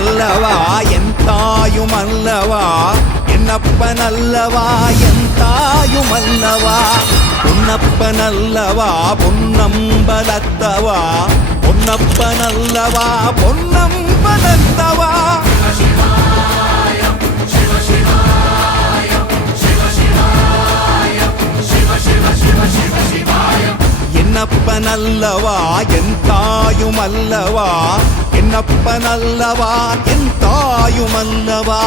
என்னப்பனல்லவா என் தாயுமல்லவா என்னப்பனல்லவா என் தாயுமல்லவா பொன்னப்பனல்லவா பொன்னம்பலத்தவா பொன்னப்பனல்லவா பொன்னம்பலத்தவா என்னப்பனல்லவா என் தாயுமல்லவா என்னப்பனல்லவா என் தாயுமல்லவா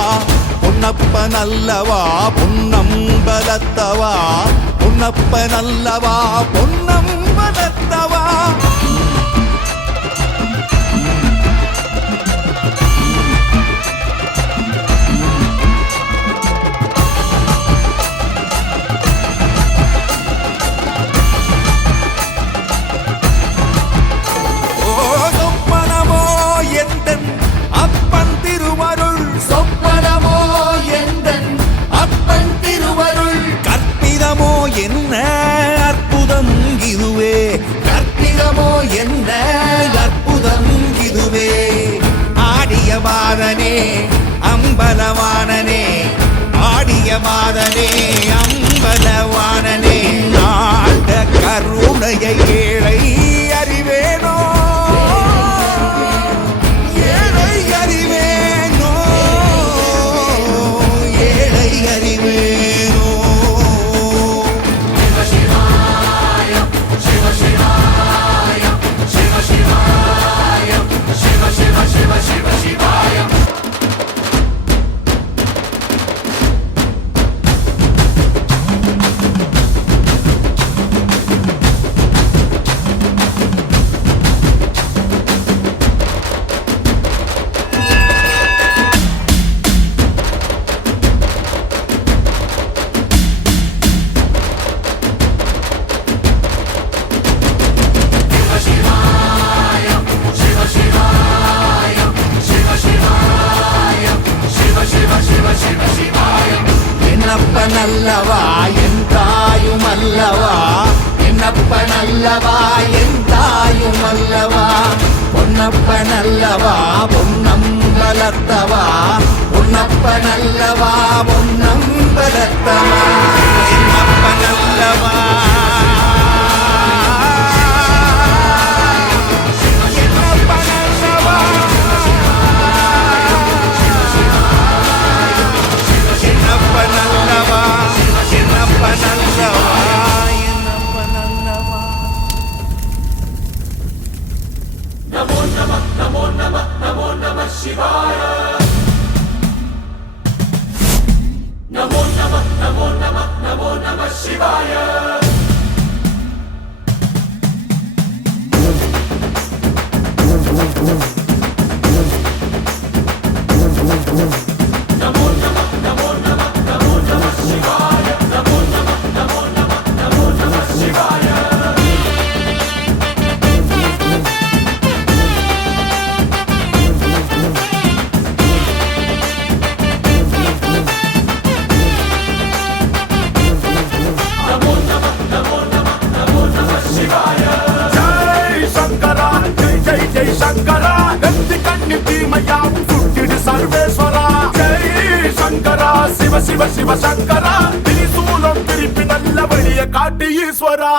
பொன்னப்பனல்லவா பொன்னம்பலத்தவா பொன்னப்பனல்லவா பொன்னம்பலத்தவா என்ன அற்புதம் இதுவே கற்பிதமோ என்ன அற்புதம் இதுவே ஆடிய மாதனே அம்பலவானனே ஆடிய மாதனே அம்பலவானனே நாட கருணையை ஏழை அறிவேனோ ஏழை அறிவேனோ ஏழை அறிவேனோ என்னப்பனல்லவா என் தாயுமல்லவா என்னப்பனல்லவா என் தாயுமல்லவா பொன்னப்பனல்லவா பொன்னம்பலத்தவா பொன்னப்பனல்லவா பொன்னம்பலத்தவா என்னப்பனல்லவா சிவ சிவ சிவ சங்கரா திரிசூலம் திருப்பி நல்ல வழிய காட்டு ஈஸ்வரா.